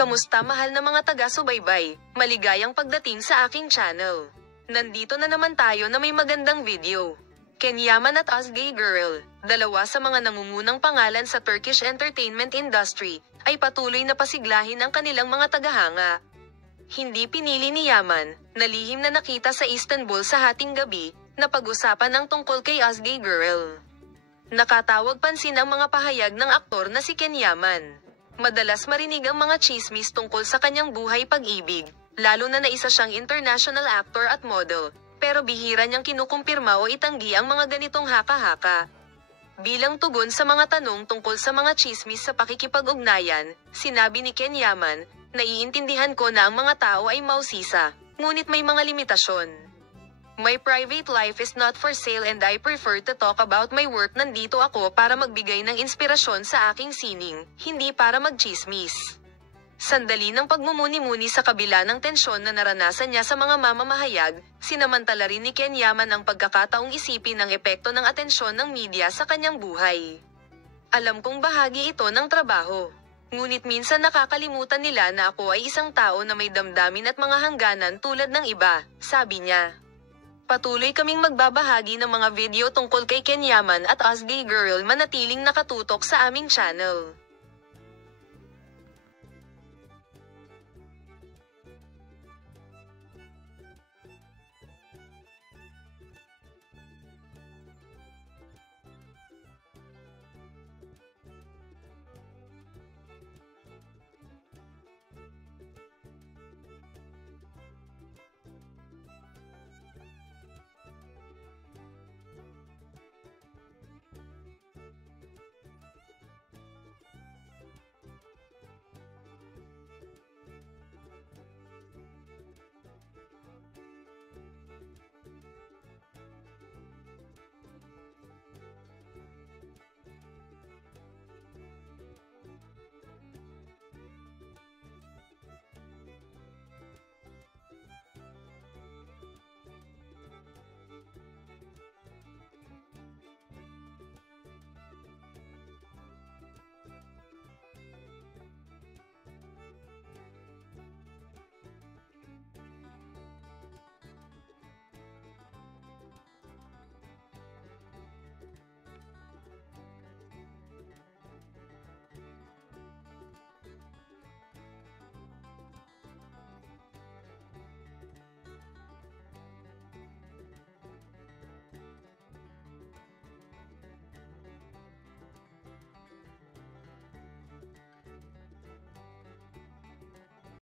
Kamusta mahal na mga taga-subaybay, maligayang pagdating sa aking channel. Nandito na naman tayo na may magandang video. Ken Yaman at Us Gay Girl, dalawa sa mga nangungunang pangalan sa Turkish entertainment industry, ay patuloy na pasiglahin ang kanilang mga tagahanga. Hindi pinili ni Yaman, na lihim na nakita sa Istanbul sa hating gabi, na pag-usapan ang tungkol kay Us Gay Girl. Nakatawag pansin ang mga pahayag ng aktor na si Ken Yaman. Madalas marinig ang mga chismis tungkol sa kanyang buhay pag-ibig, lalo na isa siyang international actor at model, pero bihira niyang kinukumpirma o itanggi ang mga ganitong haka-haka. Bilang tugon sa mga tanong tungkol sa mga chismis sa pakikipag-ugnayan, sinabi ni Ken Yaman, "Naiintindihan ko na ang mga tao ay mausisa, ngunit may mga limitasyon. My private life is not for sale and I prefer to talk about my work. Nandito ako para magbigay ng inspirasyon sa aking sining, hindi para magchismis." Sandali ng pagmumuni-muni sa kabila ng tensyon na naranasan niya sa mga mamamahayag, sinamantala rin ni Ken Yaman ang pagkakataong isipin ang epekto ng atensyon ng media sa kanyang buhay. "Alam kong bahagi ito ng trabaho. Ngunit minsan nakakalimutan nila na ako ay isang tao na may damdamin at mga hangganan tulad ng iba," sabi niya. Patuloy kaming magbabahagi ng mga video tungkol kay Ken Yaman at Us Gay Girl. Manatiling nakatutok sa aming channel.